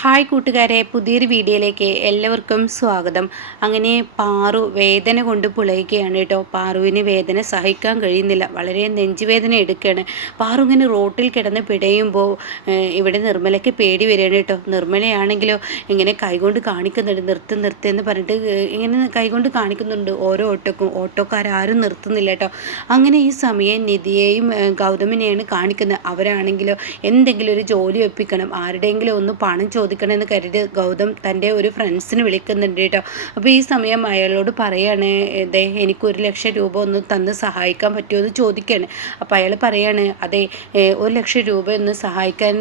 Hi കൂട്ടുകാരെ, പുതിയൊരു വീഡിയോയിലേക്ക് എല്ലാവർക്കും സ്വാഗതം. അങ്ങനെ പാറു വേദന കൊണ്ട് പുളയുകയാണ് കേട്ടോ. പാറുവിന് വേദന സഹിക്കാൻ കഴിയുന്നില്ല, വളരെ നെഞ്ചുവേദന എടുക്കുകയാണ്. പാറു ഇങ്ങനെ റോട്ടിൽ കിടന്ന് പിടയുമ്പോൾ ഇവിടെ നിർമ്മലയ്ക്ക് പേടി വരികയാണ് കേട്ടോ. നിർമ്മലയാണെങ്കിലോ ഇങ്ങനെ കൈകൊണ്ട് കാണിക്കുന്നുണ്ട്, നിർത്ത് എന്ന് പറഞ്ഞിട്ട് ഇങ്ങനെ കൈകൊണ്ട് കാണിക്കുന്നുണ്ട് ഓരോ ഓട്ടോക്കാരും നിർത്തുന്നില്ല കേട്ടോ. അങ്ങനെ ഈ സമയം നിധിയെയും ഗൗതമിനെയാണ് കാണിക്കുന്നത്. അവരാണെങ്കിലോ എന്തെങ്കിലും ഒരു ജോലി ഒപ്പിക്കണം, ആരുടെയെങ്കിലും ഒന്ന് പണം ചോദിക്കണമെന്ന് കരുതി ഗൗതം തൻ്റെ ഒരു ഫ്രണ്ട്സിന് വിളിക്കുന്നുണ്ട് കേട്ടോ. അപ്പോൾ ഈ സമയം അയാളോട് പറയാണ്, അതെ എനിക്ക് 1,00,000 രൂപ ഒന്ന് തന്ന് സഹായിക്കാൻ പറ്റുമോ എന്ന് ചോദിക്കുകയാണ്. അപ്പോൾ അയാൾ പറയാണ്, അതെ 1,00,000 രൂപ ഒന്ന് സഹായിക്കാൻ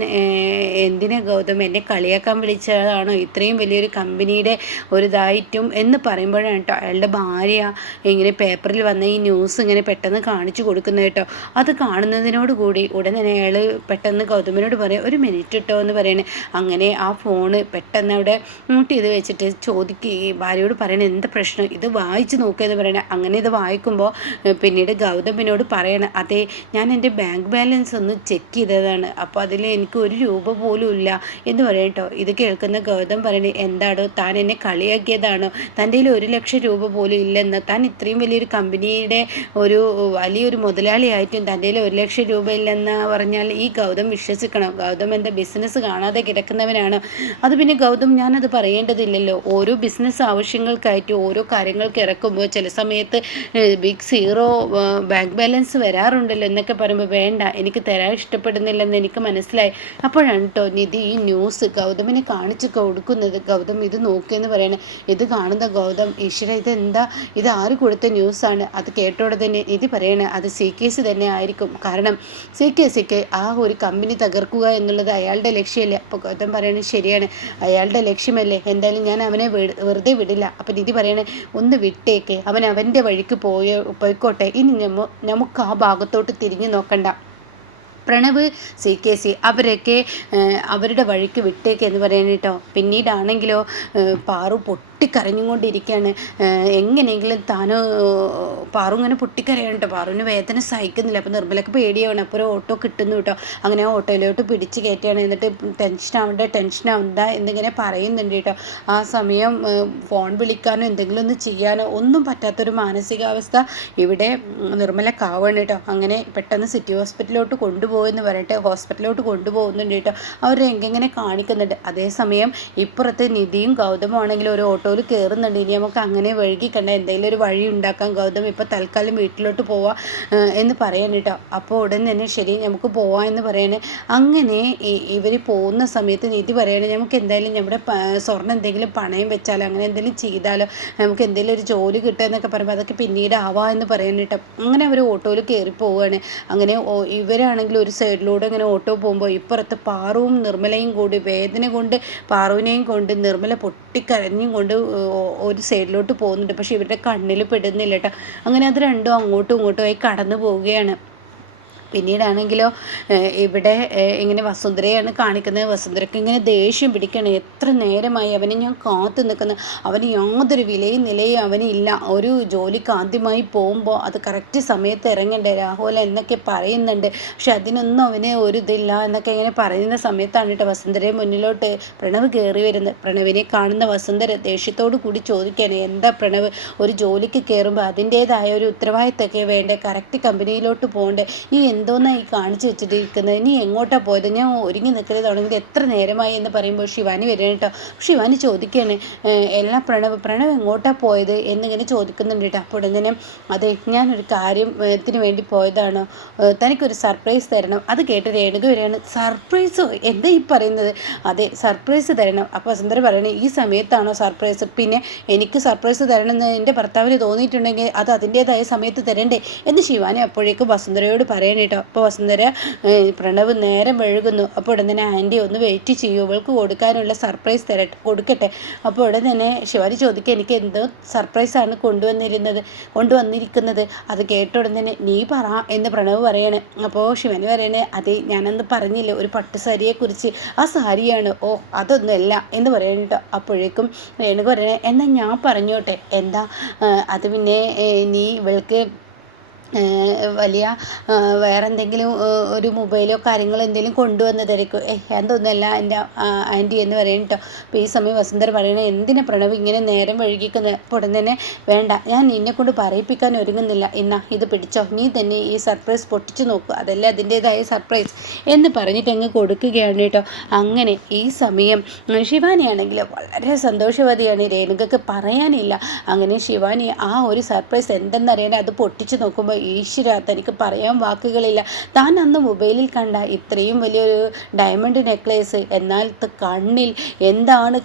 എന്തിനാ ഗൗതം, എന്നെ കളിയാക്കാൻ വിളിച്ചതാണോ, ഇത്രയും വലിയൊരു കമ്പനിയുടെ ഒരു ഇതായിട്ടും എന്ന് പറയുമ്പോഴാണ് കേട്ടോ അയാളുടെ ഭാര്യ ഇങ്ങനെ പേപ്പറിൽ വന്ന ഈ ന്യൂസ് ഇങ്ങനെ പെട്ടെന്ന് കാണിച്ചു കൊടുക്കുന്നത് കേട്ടോ. അത് കാണുന്നതിനോടുകൂടി ഉടനെ അയാൾ പെട്ടെന്ന് ഗൗതമിനോട് പറയും, ഒരു മിനിറ്റ് ഇട്ടോ എന്ന് പറയണേ. അങ്ങനെ ആ ഫോണ് പെട്ടെന്ന് അവിടെ മ്യൂട്ട് ചെയ്ത് വെച്ചിട്ട് ചോദിക്കുകയും ഭാര്യയോട് പറയണേ, എന്താ പ്രശ്നം, ഇത് വായിച്ച് നോക്കുകയെന്ന് പറയണേ. അങ്ങനെ ഇത് വായിക്കുമ്പോൾ പിന്നീട് ഗൗതമിനോട് പറയണം, അതെ ഞാൻ എൻ്റെ ബാങ്ക് ബാലൻസ് ഒന്ന് ചെക്ക് ചെയ്തതാണ്, അപ്പോൾ അതിൽ എനിക്ക് 1 രൂപ പോലും ഇല്ല എന്ന് പറയട്ടോ. ഇത് കേൾക്കുന്ന ഗൗതം പറയണേ, എന്താണോ താൻ എന്നെ കളിയാക്കിയതാണോ, തൻ്റെ 1,00,000 രൂപ പോലും ഇല്ലെന്ന്, താൻ ഇത്രയും വലിയൊരു കമ്പനിയുടെ ഒരു വലിയൊരു മുതലാളിയായിട്ടും തൻ്റെ 1,00,000 രൂപ ഇല്ലെന്ന് പറഞ്ഞാൽ ഈ ഗൗതം വിശ്വസിക്കണം. ഗൗതം എൻ്റെ ബിസിനസ് കാണാതെ കിടക്കുന്നവനാണ്. അത് പിന്നെ ഗൗതം ഞാനത് പറയേണ്ടതില്ലല്ലോ. ഓരോ ബിസിനസ് ആവശ്യങ്ങൾക്കായിട്ട് ഓരോ കാര്യങ്ങൾക്ക് ഇറക്കുമ്പോൾ ചില സമയത്ത് ബിഗ് സീറോ ബാങ്ക് ബാലൻസ് വരാറുണ്ടല്ലോ എന്നൊക്കെ പറയുമ്പോൾ, വേണ്ട എനിക്ക് തരാൻ ഇഷ്ടപ്പെടുന്നില്ലെന്ന് എനിക്ക് മനസ്സിലായി. അപ്പോഴാണ് കേട്ടോ നിധി ഈ ന്യൂസ് ഗൗതമിനെ കാണിച്ചു കൊടുക്കുന്നത്. ഗൗതം ഇത് നോക്കിയെന്ന് പറയണേ. ഇത് കാണുന്ന ഗൗതം, ഈശ്വര ഇതെന്താ, ഇത് ആര് കൊടുത്ത ന്യൂസാണ്. അത് കേട്ടോടെ തന്നെ നിധി പറയണേ, അത് CKC തന്നെ ആയിരിക്കും. കാരണം CKCക്ക് ആ ഒരു കമ്പനി തകർക്കുക എന്നുള്ളത് അയാളുടെ ലക്ഷ്യമല്ലേ. അപ്പോൾ ഗൗതം പറയണത് ശരിയാണ്, അയാളുടെ ലക്ഷ്യമല്ലേ, എന്തായാലും ഞാൻ അവനെ വെറുതെ വിടില്ല. അപ്പം നിധി പറയണേ, ഒന്ന് വിട്ടേക്ക്, അവൻ അവൻ്റെ വഴിക്ക് പോയിക്കോട്ടെ, ഇനി നമുക്ക് ആ ഭാഗത്തോട്ട് തിരിഞ്ഞു നോക്കണ്ട. പ്രണവ് CKC അവരൊക്കെ അവരുടെ വഴിക്ക് വിട്ടേക്ക് എന്ന് പറയാൻ കേട്ടോ. പിന്നീടാണെങ്കിലോ പാറു പൊട്ടിക്കരഞ്ഞുകൊണ്ടിരിക്കുകയാണ്. എങ്ങനെയെങ്കിലും പാറു ഇങ്ങനെ പൊട്ടിക്കരയാണ് കേട്ടോ. പാറുവിന് വേദന സഹിക്കുന്നില്ല. അപ്പോൾ നിർമ്മലക്ക് പേടിയാണ്. അപ്പോൾ ഒരു ഓട്ടോ കിട്ടുന്നു കേട്ടോ. അങ്ങനെ ആ ഓട്ടോയിലോട്ട് പിടിച്ച് കയറ്റുകയാണ്. എന്നിട്ട് ടെൻഷനാവണ്ട എന്നിങ്ങനെ പറയുന്നുണ്ട് കേട്ടോ. ആ സമയം ഫോൺ വിളിക്കാനോ എന്തെങ്കിലും ഒന്ന് ചെയ്യാനോ ഒന്നും പറ്റാത്തൊരു മാനസികാവസ്ഥ ഇവിടെ നിർമ്മലക്കാവാണ് കേട്ടോ. അങ്ങനെ പെട്ടെന്ന് സിറ്റി ഹോസ്പിറ്റലിലോട്ട് കൊണ്ടുപോയെന്ന് പറയട്ടെ, ഹോസ്പിറ്റലിലോട്ട് കൊണ്ടുപോകുന്നുണ്ട് കേട്ടോ. അവർ എങ്ങനെ കാണിക്കുന്നുണ്ട്. അതേസമയം ഇപ്പുറത്ത് നിധിയും ഗൗതമും ആണെങ്കിലും ഒരു ഓട്ടോയിൽ കയറുന്നുണ്ട്. ഇനി നമുക്ക് അങ്ങനെ വഴുകിക്കണ്ട, എന്തെങ്കിലും ഒരു വഴി ഉണ്ടാക്കാം, ഗൗതം ഇപ്പോൾ തൽക്കാലം വീട്ടിലോട്ട് പോവാം എന്ന് പറയാൻ കേട്ടോ. അപ്പോൾ ഉടൻ തന്നെ ശരി നമുക്ക് പോവാം എന്ന് പറയണേ. അങ്ങനെ ഇവർ പോകുന്ന സമയത്ത് നിധി പറയണേ, നമുക്ക് എന്തായാലും നമ്മുടെ സ്വർണ്ണം എന്തെങ്കിലും പണയം വെച്ചാലോ അങ്ങനെ എന്തെങ്കിലും ചെയ്താലോ നമുക്ക് എന്തെങ്കിലും ഒരു ജോലി കിട്ടുക എന്നൊക്കെ പറയുമ്പോൾ അതൊക്കെ പിന്നീട് ആവാം എന്ന് പറയാൻ കേട്ടോ. അങ്ങനെ അവർ ഓട്ടോയിൽ കയറി പോവുകയാണ്. അങ്ങനെ ഇവരാണെങ്കിൽ ഒരു സൈഡിലൂടെ ഇങ്ങനെ ഓട്ടോ പോകുമ്പോൾ ഇപ്പുറത്ത് പാറുവും നിർമ്മലയും കൂടി വേദന കൊണ്ട് പാറുവിനെയും കൊണ്ട് നിർമ്മല പൊട്ടിക്കരഞ്ഞും കൊണ്ട് ഒരു സൈഡിലോട്ട് പോകുന്നുണ്ട്. പക്ഷെ ഇവരുടെ കണ്ണിൽ പെടുന്നില്ല കേട്ടോ. അങ്ങനെ അത് രണ്ടും അങ്ങോട്ടും ഇങ്ങോട്ടുമായി കടന്നു പോവുകയാണ്. പിന്നീടാണെങ്കിലോ ഇവിടെ ഇങ്ങനെ വസുന്ധരയാണ് കാണിക്കുന്നത്. വസുന്ധരയ്ക്ക് ഇങ്ങനെ ദേഷ്യം പിടിക്കണം. എത്ര നേരമായി അവനെ ഞാൻ കാത്തു നിൽക്കുന്നത്, അവന് യാതൊരു വിലയും നിലയും അവനില്ല. ഒരു ജോലിക്ക് ആദ്യമായി പോകുമ്പോൾ അത് കറക്റ്റ് സമയത്ത് ഇറങ്ങണ്ടേ രാഹുല എന്നൊക്കെ പറയുന്നുണ്ട്. പക്ഷെ അതിനൊന്നും അവന് ഒരു ഇതില്ല എന്നൊക്കെ ഇങ്ങനെ പറയുന്ന സമയത്താണ് കേട്ടോ വസുന്ധരയെ മുന്നിലോട്ട് പ്രണവ് കയറി വരുന്നത്. പ്രണവിനെ കാണുന്ന വസുന്ധര ദേഷ്യത്തോടു കൂടി ചോദിക്കുകയാണ്, എന്താ പ്രണവ്, ഒരു ജോലിക്ക് കയറുമ്പോൾ അതിൻ്റേതായ ഒരു ഉത്തരവാദിത്തമൊക്കെ വേണ്ടേ, കറക്റ്റ് കമ്പനിയിലോട്ട് പോകണ്ടേ, നീ എന്തോന്നായി കാണിച്ചു വെച്ചിട്ടിരിക്കുന്നത്, നീ എങ്ങോട്ടാണ് പോയത്, ഞാൻ ഒരുങ്ങി നിൽക്കുന്നത് തുടങ്ങിയത് എത്ര നേരമായി എന്ന് പറയുമ്പോൾ ശിവാനി വരികയാണ് കേട്ടോ. ശിവാനി ചോദിക്കുകയാണ്, എല്ലാം പ്രണവ് എങ്ങോട്ടാണ് പോയത് എന്നിങ്ങനെ ചോദിക്കുന്നുണ്ട് കേട്ടോ. അപ്പോൾ ഉടൻ തന്നെ, അതെ ഞാനൊരു കാര്യത്തിന് വേണ്ടി പോയതാണോ, തനിക്കൊരു സർപ്രൈസ് തരണം. അത് കേട്ട് രേണുക വരികയാണ്. സർപ്രൈസോ, എന്താ ഈ പറയുന്നത്, അതെ സർപ്രൈസ് തരണം. അപ്പോൾ വസുന്ധര പറയണേ, ഈ സമയത്താണോ സർപ്രൈസ്, പിന്നെ എനിക്ക് സർപ്രൈസ് തരണമെന്ന് എൻ്റെ ഭർത്താവിന് തോന്നിയിട്ടുണ്ടെങ്കിൽ അത് അതിൻ്റേതായ സമയത്ത് തരണ്ടേ എന്ന് ശിവാനി അപ്പോഴേക്കും വസുന്ധരയോട് പറയണേ കേട്ടോ. അപ്പോൾ വസുന്ധര, പ്രണവ് നേരം വഴുകുന്നു, അപ്പോൾ ഉടൻ തന്നെ ആൻറ്റി ഒന്ന് വെയിറ്റ് ചെയ്യൂ, ഇവൾക്ക് കൊടുക്കാനുള്ള സർപ്രൈസ് കൊടുക്കട്ടെ. അപ്പോൾ ഉടൻ തന്നെ ശിവാനി ചോദിക്കുക, എനിക്ക് എന്തോ സർപ്രൈസാണ് കൊണ്ടുവന്നിരിക്കുന്നത്. അത് കേട്ട ഉടൻ തന്നെ നീ പറ എന്ന് പ്രണവ് പറയണേ. അപ്പോൾ ശിവാനി പറയണേ, അതെ ഞാനന്ന് പറഞ്ഞില്ലേ ഒരു പട്ട് സാരിയെക്കുറിച്ച്, ആ സാരിയാണ്, ഓ അതൊന്നുമല്ല എന്ന് പറയണ കേട്ടോ. അപ്പോഴേക്കും രേണുക പറയണേ, എന്നാൽ ഞാൻ പറഞ്ഞോട്ടെ, എന്താ അത് പിന്നെ നീ ഇവൾക്ക് വലിയ വേറെന്തെങ്കിലും ഒരു മൊബൈലോ കാര്യങ്ങളോ എന്തെങ്കിലും കൊണ്ടുവന്നതായിരിക്കും. അതൊന്നുമല്ല എൻ്റെ ആൻറ്റി എന്ന് പറയും കേട്ടോ. അപ്പോൾ ഈ സമയം വസുന്ധര പറയണേ, എന്തിനാ പ്രണവ് ഇങ്ങനെ നേരം വൈകിക്കുന്നത്? അപ്പോൾ ഉടൻ തന്നെ, വേണ്ട, ഞാൻ നിന്നെക്കൊണ്ട് പറയിപ്പിക്കാൻ ഒരുങ്ങുന്നില്ല, എന്നാ ഇത് പിടിച്ചോ, നീ തന്നെ ഈ സർപ്രൈസ് പൊട്ടിച്ചു നോക്കുക, അതല്ലേ അതിൻ്റേതായ സർപ്രൈസ് എന്ന് പറഞ്ഞിട്ട് അങ്ങ് കൊടുക്കുകയാണ് കേട്ടോ. അങ്ങനെ ഈ സമയം ശിവാനിയാണെങ്കിൽ വളരെ സന്തോഷവതിയാണ്, രേണുകയ്ക്ക് പറയാനില്ല. അങ്ങനെ ശിവാനി ആ ഒരു സർപ്രൈസ് എന്തെന്നറിയാൻ അത് പൊട്ടിച്ചു നോക്കുമ്പോൾ, ഈശ്വര, തനിക്ക് പറയാൻ വാക്കുകളില്ല. താൻ അന്ന് മൊബൈലിൽ കണ്ട ഇത്രയും വലിയൊരു ഡയമണ്ട് നെക്ലേസ്, എന്നാൽ കണ്ണിൽ എന്താണ്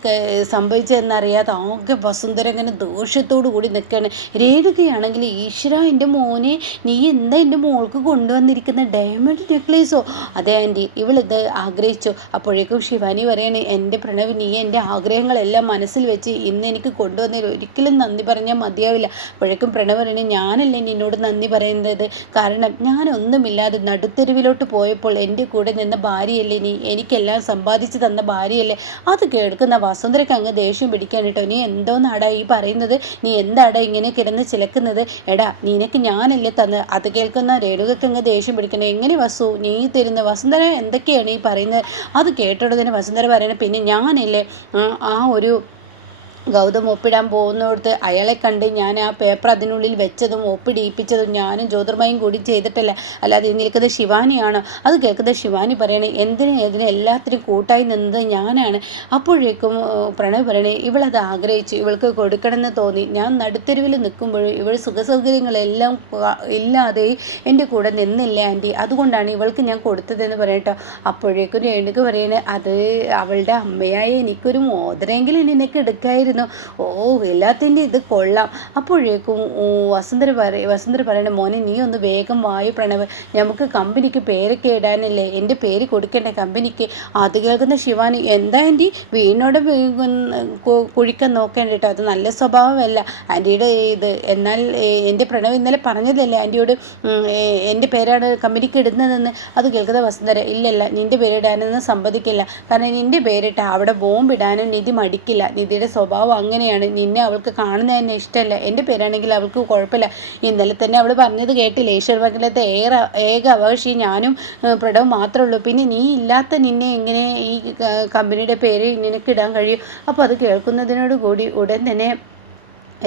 സംഭവിച്ചതെന്നറിയാതെ ആകെ വസുന്ധര ഇങ്ങനെ ദോഷത്തോടു കൂടി നിൽക്കുകയാണ്. രേണുകയാണെങ്കിൽ, ഈശ്വര, എൻ്റെ മോനെ, നീ എന്താ എൻ്റെ മോൾക്ക് കൊണ്ടുവന്നിരിക്കുന്ന ഡയമണ്ട് നെക്ലേസോ? അതെ ആൻറ്റി, ഇവളിത് ആഗ്രഹിച്ചു. അപ്പോഴേക്കും ശിവാനി പറയാണ്, എൻ്റെ പ്രണവ്, നീ എൻ്റെ ആഗ്രഹങ്ങളെല്ലാം മനസ്സിൽ വെച്ച് ഇന്ന് എനിക്ക് കൊണ്ടുവന്നതിൽ ഒരിക്കലും നന്ദി പറഞ്ഞാൽ മതിയാവില്ല. അപ്പോഴേക്കും പ്രണവ് പറയണേ, ഞാനല്ലേ നിന്നോട് നന്ദി പറയുന്നത്, കാരണം ഞാനൊന്നുമില്ലാതെ നടുത്തെരുവിലോട്ട് പോയപ്പോൾ എൻ്റെ കൂടെ നിന്ന ഭാര്യയല്ലേ നീ, എനിക്കെല്ലാം സമ്പാദിച്ചു തന്ന ഭാര്യയല്ലേ? അത് കേൾക്കുന്ന വസുന്ധരയ്ക്ക് അങ്ങ് ദേഷ്യം പിടിക്കാൻ കേട്ടോ. നീ എന്തോന്നാടാ ഈ പറയുന്നത്? നീ എന്താടാ ഇങ്ങനെ കിടന്ന് ചിലക്കുന്നത്? എടാ, നിനക്ക് ഞാനല്ലേ തന്നത്? അത് കേൾക്കുന്ന രേണുകയ്ക്ക് അങ്ങ് ദേഷ്യം പിടിക്കണം. എങ്ങനെ വസു നീ തരുന്ന? വസുന്ധര എന്തൊക്കെയാണ് ഈ പറയുന്നത്? അത് കേട്ടോടനെ വസുന്ധര പറയണേ, പിന്നെ ഞാനല്ലേ ആ ഒരു ഗൗതം ഒപ്പിടാൻ പോകുന്നിടത്ത് അയാളെ കണ്ട് ഞാൻ ആ പേപ്പർ അതിനുള്ളിൽ വെച്ചതും ഒപ്പിടിയിപ്പിച്ചതും ഞാനും ജ്യോതിർമയും കൂടി ചെയ്തിട്ടല്ല, അല്ലാതെ നിൽക്കുന്നത് ശിവാനിയാണോ? അത് കേൾക്കുന്നത് ശിവാനി പറയണേ, ഏതിനും എല്ലാത്തിനും കൂട്ടായി നിന്നത് ഞാനാണ്. അപ്പോഴേക്കും പ്രണവ് പറയണേ, ഇവളത് ആഗ്രഹിച്ചു, ഇവൾക്ക് കൊടുക്കണമെന്ന് തോന്നി. ഞാൻ നടുത്തെരുവിൽ നിൽക്കുമ്പോഴും ഇവൾ സുഖസൗകര്യങ്ങളെല്ലാം ഇല്ലാതെ എൻ്റെ കൂടെ നിന്നില്ല ആൻറ്റി, അതുകൊണ്ടാണ് ഇവൾക്ക് ഞാൻ കൊടുത്തതെന്ന് പറയട്ടോ. അപ്പോഴേക്കും രേണുക പറയണേ, അത് അവളുടെ അമ്മയായ എനിക്കൊരു മോതിരെങ്കിലും നിനക്ക് എടുക്കായിരുന്നു. ഓ, എല്ലാത്തിൻ്റെ ഇത് കൊള്ളാം. അപ്പോഴേക്കും വസുന്ധര പറയണ, മോനെ, നീ ഒന്ന് വേഗം വായു പ്രണവ്, നമുക്ക് കമ്പനിക്ക് പേരൊക്കെ ഇടാനല്ലേ, എൻ്റെ പേര് കൊടുക്കണ്ടേ കമ്പനിക്ക്? അത് കേൾക്കുന്ന ശിവാനി, എന്താ ആൻറ്റി വീണോട് കുഴിക്കാൻ നോക്കേണ്ട കേട്ടോ, അത് നല്ല സ്വഭാവമല്ല ആൻറ്റിയുടെ ഇത്. എന്നാൽ എൻ്റെ പ്രണവ് ഇന്നലെ പറഞ്ഞതല്ലേ ആൻറ്റിയോട് എൻ്റെ പേരാണ് കമ്പനിക്ക് ഇടുന്നതെന്ന്. അത് കേൾക്കുന്ന വസുന്ധര, ഇല്ലല്ല, നിൻ്റെ പേരിടാനൊന്നും സമ്മതിക്കില്ല, കാരണം നിൻ്റെ പേരിട്ട അവിടെ ബോംബിടാനും നിധി മടിക്കില്ല. നിധിയുടെ സ്വഭാവം അങ്ങനെയാണ്, നിന്നെ അവൾക്ക് കാണുന്നത് തന്നെ ഇഷ്ടമല്ല. എൻ്റെ പേരാണെങ്കിൽ അവൾക്ക് കുഴപ്പമില്ല. ഇന്നലെ തന്നെ അവൾ പറഞ്ഞത് കേട്ടില്ലേ, ഈശ്വരമംഗലത്തെ ഏക അവകാശി ഞാനും പ്രണവും മാത്രമേ ഉള്ളൂ, പിന്നെ നീ ഇല്ലാത്ത നിന്നെ എങ്ങനെ ഈ കമ്പനിയുടെ പേര് നിനക്കിടാൻ കഴിയും? അപ്പോൾ അത് കേൾക്കുന്നതിനോട് കൂടി ഉടൻ തന്നെ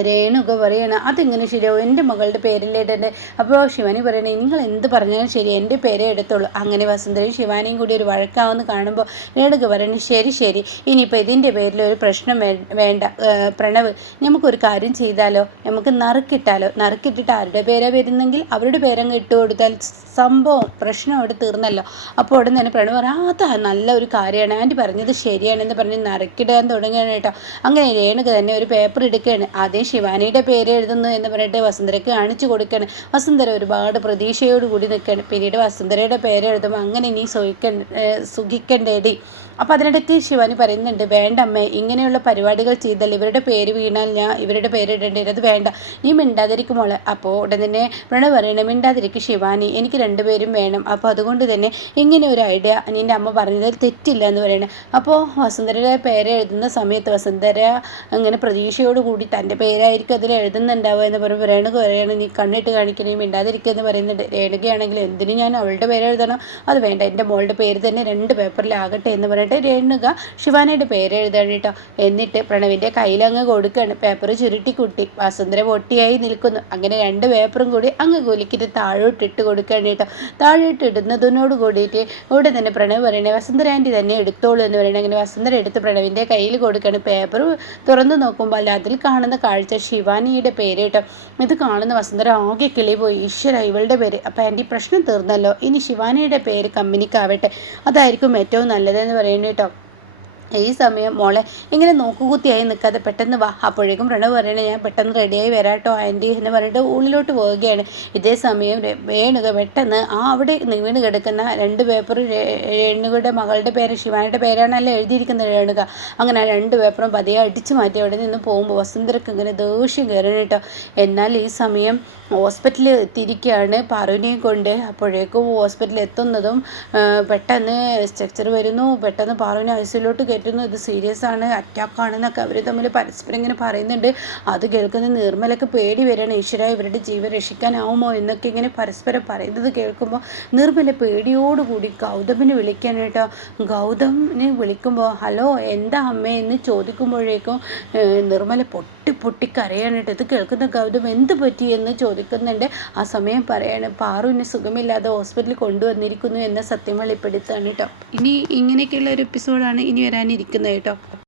രേണുക പറയണം, അതെങ്ങനെ ശരിയാവും, എൻ്റെ മകളുടെ പേരല്ലേ ഇടേണ്ടത്? അപ്പോൾ ശിവാനി പറയണേ, നിങ്ങൾ എന്ത് പറഞ്ഞാലും ശരി, എൻ്റെ പേരേ എടുത്തോളൂ. അങ്ങനെ വസുന്ധരയും ശിവാനിയും കൂടി ഒരു വഴക്കാവെന്ന് കാണുമ്പോൾ രേണുക പറയണേ, ശരി, ഇനിയിപ്പോൾ ഇതിൻ്റെ പേരിൽ ഒരു പ്രശ്നം വേണ്ട പ്രണവ്, നമുക്കൊരു കാര്യം ചെയ്താലോ, നമുക്ക് നറുക്കിട്ടിട്ട് ആരുടെ പേരാ വരുന്നെങ്കിൽ അവരുടെ പേരങ്ങ് ഇട്ട് കൊടുത്താൽ സംഭവം പ്രശ്നം അവിടെ തീർന്നല്ലോ. അപ്പോൾ ഉടൻ തന്നെ പ്രണവ് പറയാം, അതാ നല്ല ഒരു കാര്യമാണ്, ആൻറ്റി പറഞ്ഞത് ശരിയാണെന്ന് പറഞ്ഞ് നറുക്കിടാൻ തുടങ്ങുകയാണ് കേട്ടോ. അങ്ങനെ രേണുക തന്നെ ഒരു പേപ്പർ എടുക്കുകയാണ്. ആദ്യം ശിവാനിയുടെ പേര് എഴുതുന്നു എന്ന് പറഞ്ഞിട്ട് വസുന്ധരയ്ക്ക് കാണിച്ചു കൊടുക്കുകയാണ്. വസുന്ധര ഒരുപാട് പ്രതീക്ഷയോട് കൂടി നിൽക്കുകയാണ്. പിന്നീട് വസുന്ധരയുടെ പേര് എഴുതുമ്പോൾ, അങ്ങനെ നീ സുഖിക്കണ്ടേടി. അപ്പോൾ അതിനിടയ്ക്ക് ശിവാനി പറയുന്നുണ്ട്, വേണ്ട അമ്മേ, ഇങ്ങനെയുള്ള പരിപാടികൾ ചെയ്താൽ ഇവരുടെ പേര് വീണാൽ ഞാൻ ഇവരുടെ പേര് ഇടേണ്ടത്, അത് വേണ്ട, നീ മിണ്ടാതിരിക്കും മോളെ. അപ്പോൾ ഉടൻ തന്നെ പ്രണവ് പറയണേ, മിണ്ടാതിരിക്കും ശിവാനി, എനിക്ക് രണ്ടുപേരും വേണം. അപ്പോൾ അതുകൊണ്ട് തന്നെ ഇങ്ങനെ ഒരു ഐഡിയ നിൻ്റെ അമ്മ പറഞ്ഞതിൽ തെറ്റില്ല എന്ന് പറയണേ. അപ്പോൾ വസുന്ധരയുടെ പേര് എഴുതുന്ന സമയത്ത് വസുന്ധര അങ്ങനെ പ്രതീക്ഷയോടുകൂടി തൻ്റെ പേരായിരിക്കും അതിൽ എഴുതുന്നുണ്ടാവുക എന്ന് പറയുമ്പോൾ രേണുക പറയാണ്, നീ കണ്ണിട്ട് കാണിക്കണേ, മിണ്ടാതിരിക്കുക എന്ന് പറയുന്നുണ്ട്. രേണുകയാണെങ്കിൽ, എന്തിനു ഞാൻ അവളുടെ പേര് എഴുതണം? അത് വേണ്ട, എൻ്റെ മോളുടെ പേര് തന്നെ 2 പേപ്പറിലാകട്ടെ എന്ന് പറഞ്ഞിട്ട് രേണുക ശിവാനിയുടെ പേര് എഴുതാണ് കേട്ടോ. എന്നിട്ട് പ്രണവിൻ്റെ കയ്യിലങ്ങ് കൊടുക്കുകയാണ്. പേപ്പർ ചുരുട്ടി കുട്ടി വസുന്ധര പൊട്ടിയായി നിൽക്കുന്നു. അങ്ങനെ 2 പേപ്പറും കൂടി അങ്ങ് കുലുക്കിയിട്ട് താഴോട്ടിട്ട് കൊടുക്കുകയാണ് കേട്ടോ. താഴോട്ട് ഇടുന്നതിനോട് കൂടിയിട്ട് ഇവിടെ തന്നെ പ്രണവ് പറയണേ, വസുന്ധര ആൻറ്റി തന്നെ എടുത്തോളൂ എന്ന് പറയണേ. അങ്ങനെ വസുന്ധര എടുത്ത് പ്രണവിൻ്റെ കയ്യിൽ കൊടുക്കുകയാണ്. പേപ്പർ തുറന്നു നോക്കുമ്പോൾ അല്ല, അതിൽ കാണുന്ന കാഴ്ച ശിവാനിയുടെ പേര് കേട്ടോ. ഇത് കാണുന്ന വസുന്ധര ആകെ കിളി പോയി, ഈശ്വര, ഇവളുടെ പേര്. അപ്പോൾ ആൻറ്റി പ്രശ്നം തീർന്നല്ലോ, ഇനി ശിവാനിയുടെ പേര് കമ്പനിക്കാവട്ടെ, അതായിരിക്കും ഏറ്റവും നല്ലതെന്ന് പറയുന്നത് കേട്ടോ. ഈ സമയം മോളെ ഇങ്ങനെ നോക്കുകുത്തിയായി നിൽക്കാതെ പെട്ടെന്ന് വാ. അപ്പോഴേക്കും പ്രണവ് പറയണേ, ഞാൻ പെട്ടെന്ന് റെഡിയായി വരാട്ടോ ആൻറ്റി എന്ന് പറഞ്ഞിട്ട് ഉള്ളിലോട്ട് പോവുകയാണ്. ഇതേ സമയം രേണുക പെട്ടെന്ന് അവിടെ വീണ് കിടക്കുന്ന 2 പേപ്പർ, രേണുകയുടെ മകളുടെ പേര് ശിവാനിയുടെ പേരാണല്ലോ എഴുതിയിരിക്കുന്നത് രേണുക. അങ്ങനെ ആ 2 പേപ്പറും പതിയെ അടിച്ചു മാറ്റി അവിടെ നിന്ന് പോകുമ്പോൾ വസുന്ധരക്ക് ഇങ്ങനെ ദേഷ്യം കയറണം കേട്ടോ. എന്നാൽ ഈ സമയം ഹോസ്പിറ്റലിൽ എത്തിയിരിക്കുകയാണ് പാറുവിനെയും കൊണ്ട്. അപ്പോഴേക്കും ഹോസ്പിറ്റലിൽ എത്തുന്നതും പെട്ടെന്ന് സ്ട്രക്ചർ വരുന്നു. പെട്ടെന്ന് പാറുവിനെ ഐസിയിലോട്ട് കയറ്റി പറ്റുന്നു, ഇത് സീരിയസ് ആണ്, അറ്റാക്കാണെന്നൊക്കെ അവർ തമ്മിൽ പരസ്പരം ഇങ്ങനെ പറയുന്നുണ്ട്. അത് കേൾക്കുന്ന നിർമ്മലക്ക് പേടി വരികയാണ്. ഈശ്വര, ഇവരുടെ ജീവൻ രക്ഷിക്കാനാവുമോ എന്നൊക്കെ ഇങ്ങനെ പരസ്പരം പറയുന്നത് കേൾക്കുമ്പോൾ നിർമ്മല പേടിയോടുകൂടി ഗൗതമിനെ വിളിക്കാൻ കേട്ടോ. ഗൗതമിനെ വിളിക്കുമ്പോൾ ഹലോ എന്താ അമ്മേ എന്ന് ചോദിക്കുമ്പോഴേക്കും നിർമ്മല പൊട്ടി കരയാണ് കേട്ടോ. ഇത് കേൾക്കുന്ന ഗൗതം എന്ത് പറ്റി എന്ന് ചോദിക്കുന്നുണ്ട്. ആ സമയം പറയാണ് പാറുവിന് സുഖമില്ലാതെ ഹോസ്പിറ്റലിൽ കൊണ്ടുവന്നിരിക്കുന്നു എന്ന സത്യം വെളിപ്പെടുത്താണ് കേട്ടോ. ഇനി ഇങ്ങനെയൊക്കെയുള്ള ഒരു എപ്പിസോഡാണ് ഇനി വരാനിരിക്കുന്നത് കേട്ടോ.